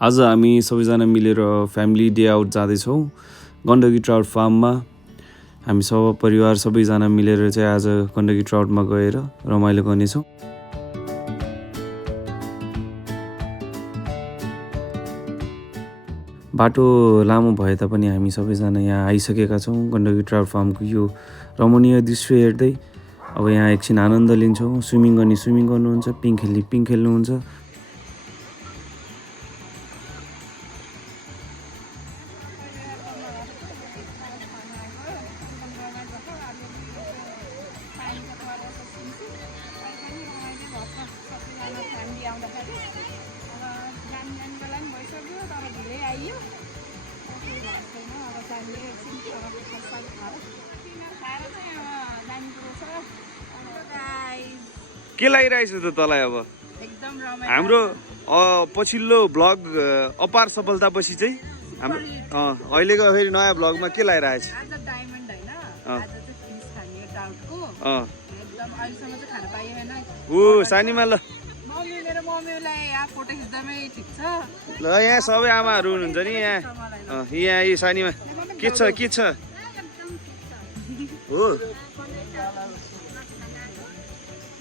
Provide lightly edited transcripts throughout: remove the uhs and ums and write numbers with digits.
आज हामी सबैजना मिलेर फ्यामिली डे आउट जाँदैछौँ गण्डकी ट्राउट फार्ममा। हामी परिवार सबैजना मिलेर चाहिँ आज गण्डकी ट्राउटमा गएर रमाइलो गर्नेछौँ। बाटो लामो भए तापनि हामी सबैजना यहाँ आइसकेका छौँ। गण्डकी ट्राउट फार्मको यो रमणीय दृश्य हेर्दै अब यहाँ एकछिन आनन्द लिन्छौँ। स्विमिङ गर्ने स्विमिङ गर्नुहुन्छ, पिङ खेल्ने पिङ खेल्नुहुन्छ। के लागिरहेछ त तँलाई? अब हाम्रो पछिल्लो भ्लग अपार सफलतापछि चाहिँ हाम्रो अहिलेको फेरि नयाँ भ्लगमा के लागिरहेछ? सानीमा ल यहाँ सबै आमाहरू हुनुहुन्छ नि यहाँ यो सानीमा के छ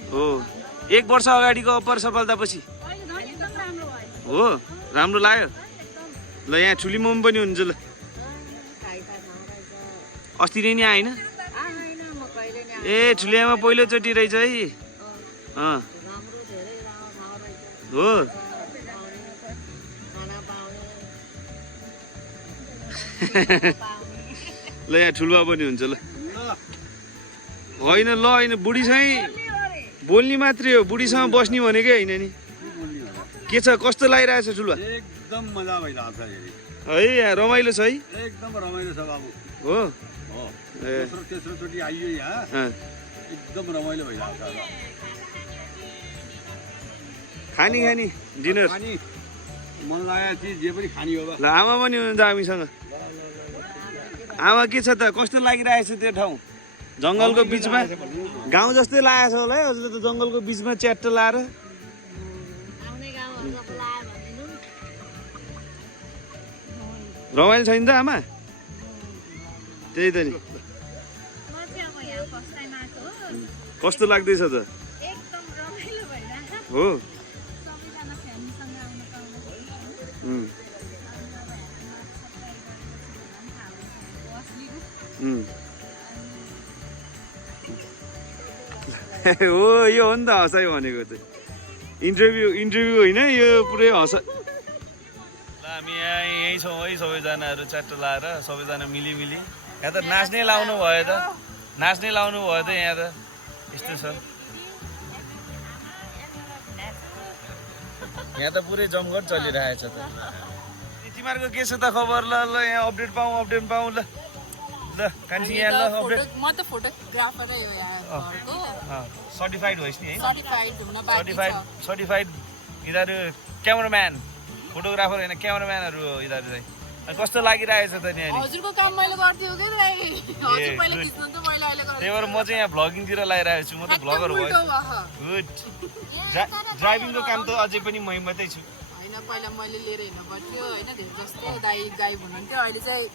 हो 1 वर्ष अगाडिको अप्पर सफलतापछि हो राम्रो लाग्यो। ल यहाँ ठुली मम्मी पनि हुन्छ। ल अस्ति नै नि आएन ए ठुली आमा पहिलोचोटि रहेछ है। हो ल यहाँ ठुलुवा पनि हुन्छ। ल होइन बुढी चाहिँ बोल्ने मात्रै हो, बुढीसँग बस्ने भनेकै होइन नि। के छ, कस्तो लागिरहेछ ठुलुवा? एकदम मजा भइरहेछ है यहाँ रमाइलो छ है? एकदम रमाइलो छ बाबु। हो तेस्रो चोटि आइयो यहाँ, एकदम रमाइलो भइरहेछ। खानी डिनर मन लागेको चिज जे पनि खानी हो। ल आमा पनि हुनुहुन्छ हामीसँग। आमा के छ त, कस्तो लागिरहेछ त्यो ठाउँ? जङ्गलको बिचमा गाउँ जस्तै लागेको छ होला है हजुरले त, जङ्गलको बिचमा च्याट्ट लाएर। रमाइलो छैन त आमा? त्यही त नि। कस्तो लाग्दैछ त? हो हो यो हो नि त हँसाइ भनेको चाहिँ। इन्टरभ्यू होइन यो पुरै हँसा। हामी यहीँ छौँ है सबैजनाहरू च्याट्ट लाएर सबैजना मिली यहाँ त नाच्नै लाउनु भयो त यहाँ त यस्तो छ। यहाँ त पुरै जमघट चलिरहेछ त। तिमीहरूको के छ त खबर? ल यहाँ अपडेट पाऊँ ल कान्छी यहाँ ल अपडेट। म त फोटोग्राफरै हो यहाँ। सर्टिफाइड होइस् नि है? सर्टिफाइड यिनीहरू क्यामेराम्यान, फोटोग्राफर होइन क्यामेराम्यानहरू हो यिनीहरू चाहिँ। कस्तो लागिरहेछ त यहाँ? हजुरको काम मैले गर्थ्यो के हजुर पहिला खिच्नु त मैले अहिले गर्छु। त्यही भएर म चाहिँ यहाँ भ्लगिङतिर लागिरहेको छु। म त भ्लगर हो। गुड। ड्राइभिङको काम त अझै पनि मै मात्रै छु। होइन पहिला मैले लिएर हिँड्नु पर्थ्यो होइन, धेरै जस्तो दाइ हुनुहुन्थ्यो। अहिले चाहिँ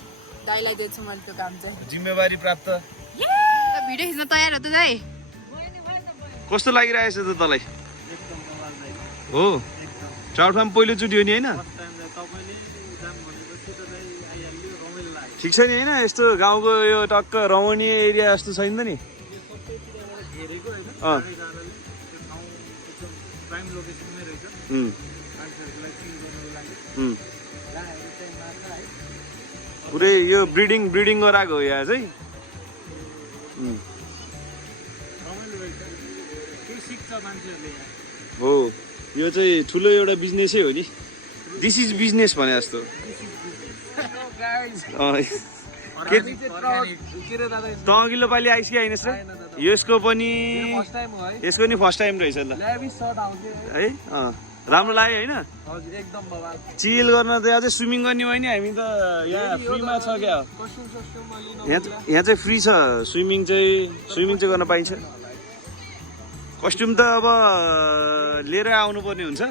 दाइलाई दिएको छु मैले त्यो काम चाहिँ। जिम्मेवारी प्राप्त। भिडियो खिच्न तयार हो त दाइ? कस्तो लागिरहेछ त तँलाई? हो ट्राउट फार्म पहिलोचोटि हो नि होइन? ठिक छ नि होइन? यस्तो गाउँको यो टक्क रमणीय एरिया जस्तो छैन त नि? पुरै यो ब्रिडिङ गराएको हो यहाँ चाहिँ। हो यो चाहिँ ठुलो एउटा बिजनेसै हो नि। दिस इज बिजनेस भने जस्तो। त अघिल्लो पालि आइस कि आइनस् र? यसको पनि फर्स्ट टाइम रहेछ। ल है राम्रो लाग्यो होइन? एकदम बवाल। चिल गर्न त अझै स्विमिङ गर्ने भयो नि हामी त यहाँ फ्रीमा छ क्या। यहाँ चाहिँ फ्री छ स्विमिङ चाहिँ गर्न पाइन्छ। कस्ट्युम त अब लिएर आउनुपर्ने हुन्छ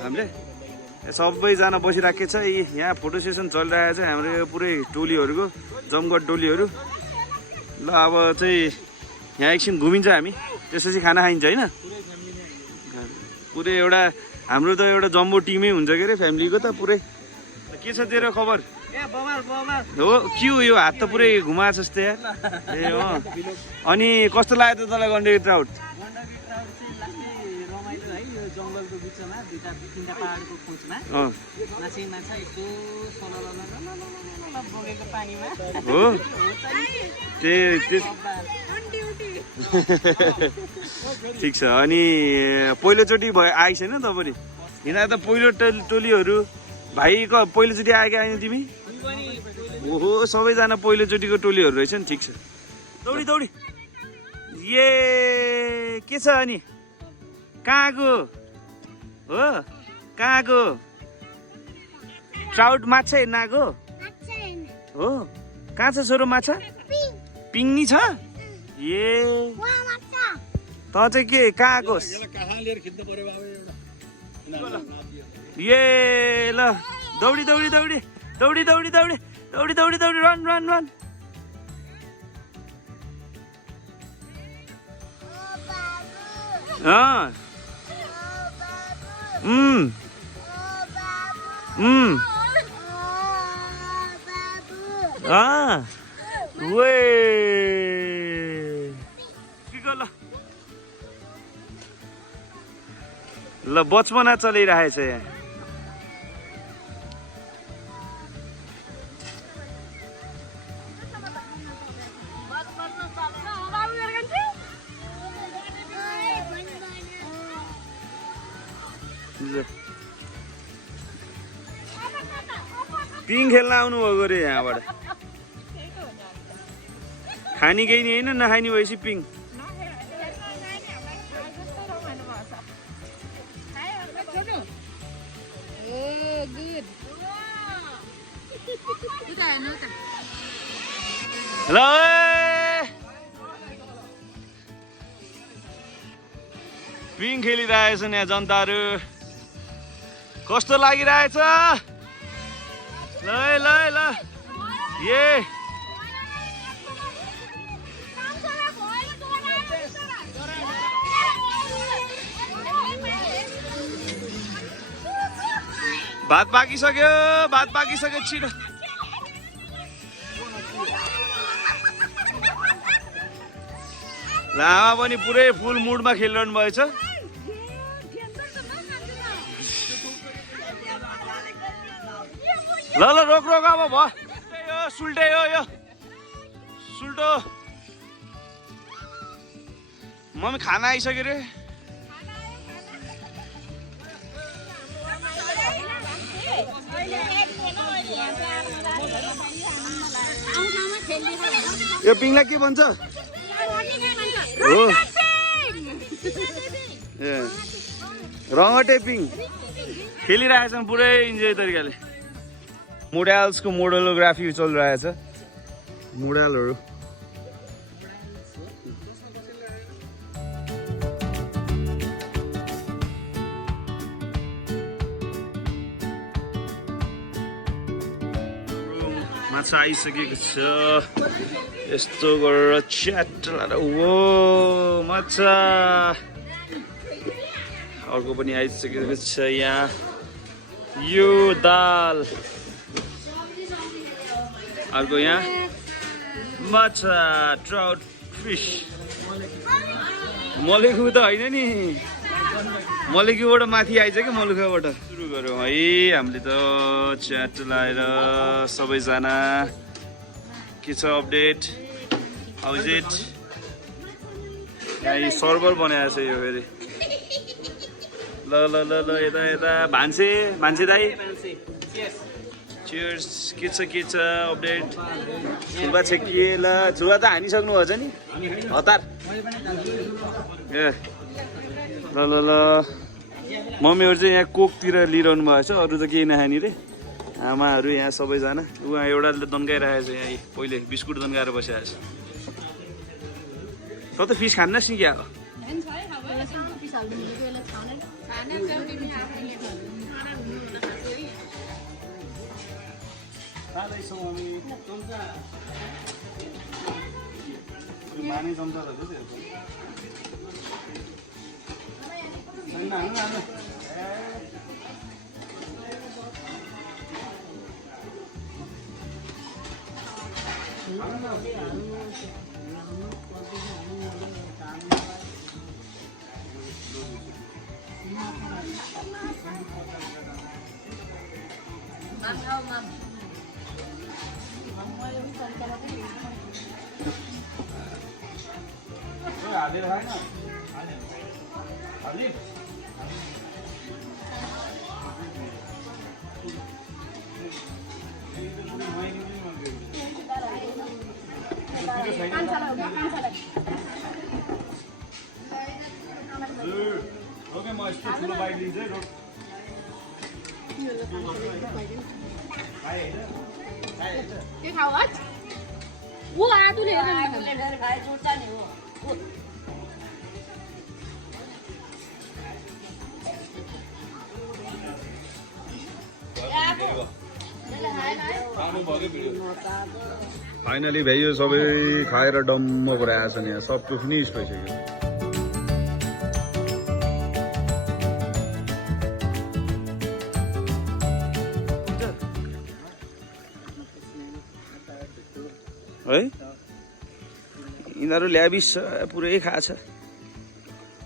हामीले। सबैजना बसिराखेको छ। यहाँ फोटो सेसन चलिरहेको छ हाम्रो यो पुरै टोलीहरूको, जमघट टोलीहरू। ल अब चाहिँ यहाँ एकछिन घुमिन्छ हामी, त्यसपछि खाना खाइन्छ होइन। पुरै एउटा हाम्रो त एउटा जम्बो टिमै हुन्छ के अरे फ्यामिलीको त पुरै। के छ तेरो खबर? हो के हो यो हात त पुरै घुमाएको जस्तै यार। ए अँ अनि कस्तो लाग्यो त तँलाई गण्डकी ट्राउट? जङ्गलको बिचमा दुईटा तिनटा पहाडको खोजमा माछै माछा यस्तो बगेको पानीमा हो ठिक छ। अनि पहिलोचोटि भयो आइ छैन तपाईँले? हिँड्दा त पहिलो टोलीहरू भाइको पहिलोचोटि आएको आएन तिमी? ओहो सबैजना पहिलोचोटिको टोलीहरू रहेछ नि। ठिक छ दौडी दौडी। ए के छ अनि कहाँको हो? कहाँको ट्राउट माछा हेर्न आएको हो? कहाँ छ छोरो माछा? पिङ्नी छ? ए त चाहिँ के कहाँ आएको? ए ल दौडी दौडी दौडी दौडी दौडी दौडी दौडी दौडी दौडी रन रन रन। ल बचपना चलिरहेछ यहाँ। पिङ खेल्न आउनु भएको अरे यहाँबाट। खाने केही नि होइन, नखाने भएपछि पिङ। ल पिङ खेलिरहेछन् यहाँ जनताहरू। कस्तो लागिरहेछ? ल ल ल ए भात पाकिसक्यो, भात पाकिसक्यो छिटो। लामा पनि पुरै फुल मुडमा खेलिरहनु भएछ। ल ल रोक रोक अब भयो। यो सुल्टे हो यो सुल्टो। मम्मी खाना आइसक्यो रे। यो पिङलाई के भन्छ? हो ए रङटे पिङ खेलिरहेछन् पुरै इन्जोय तरिकाले। मोडल्सको मोडलोग्राफी चलिरहेछ। मोडलहरू माछा आइसकेको छ। यस्तो गरेर च्याट हो माछा। अर्को पनि आइसकेको छ यहाँ। यो दाल। अर्को यहाँ माछा ट्राउट फिस। मलेखु त होइन नि, मलेखुबाट माथि आइज क्या मलेखुबाट। सुरु गरौँ है हामीले त च्याट लाएर सबैजना। के छ अपडेट? How is it? यहाँ सर्भर बनाएको छ यो फेरि। ल ल ल ल यता यता भान्से भान्से दाइ चियर्स। के छ अपडेट? छुवा छेकिए ल छुवा त हानिसक्नु भएछ नि हतार। ए ल ल ल मम्मीहरू चाहिँ यहाँ कोकतिर लिइरहनु भएको छ। अरू त केही नखाने रे आमाहरू यहाँ सबैजना। उहाँ एउटाले दन्काइरहेको छ यहाँ। पहिले बिस्कुट दन्काएर बसिरहेको छ। त त फिस खान्नस् नि क्या? खाँदैछौँ हामी पानी चम्चा हालेर खाएन हाले ओके म यस्तो ठुलो बाइक लिन्छु है रोड के खाऊ आज वो आदुले हेरेर भाइ जोड्छ नि हो फाइनली भ्याइयो सबै खाएर डम्म गरेर आएछ नि यहाँ सब टु फिनिस भइसक्यो है यिनीहरू ल्याबिस पुरै खाछ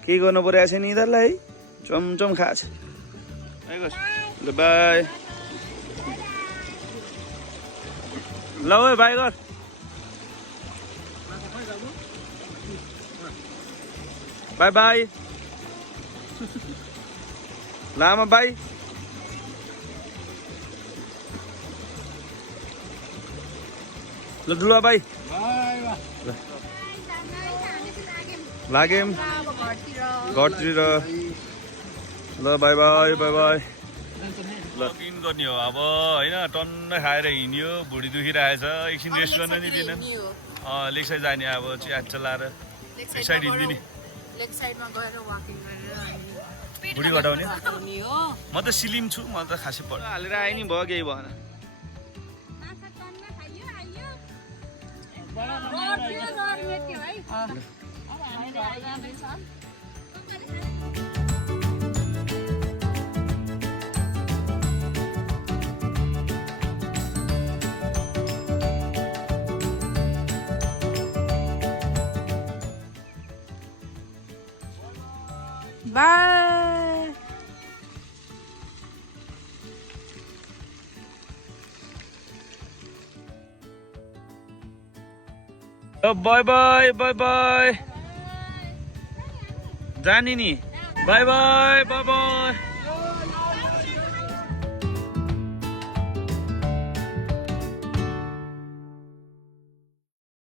के गर्नु परिरहेको छ नि यिनीहरूलाई है चमचम खाछ ल बाई ल है बाई गर बाई बाई लामा बाई ल दुलुवा बाई लाग्यौँ घरतिर ल बाई बाई बाई बाई ल पिन गर्ने हो अब होइन टन्न खाएर हिँड्यो भुँडी दुखिरहेछ एकछिन रेस्ट गर्न नि दिएन लेग साइड जाने अब चिया चलाएर लेग साइड हिँड्दिने लेग साइडमा गएर वाकिङ गरेर भुँडी घटाउने हो म त सिलिम छु म त खासै पर्छ हालेर आए नि भयो केही भएन Bye. By by by by जाने नि बाई बाई बाई बाई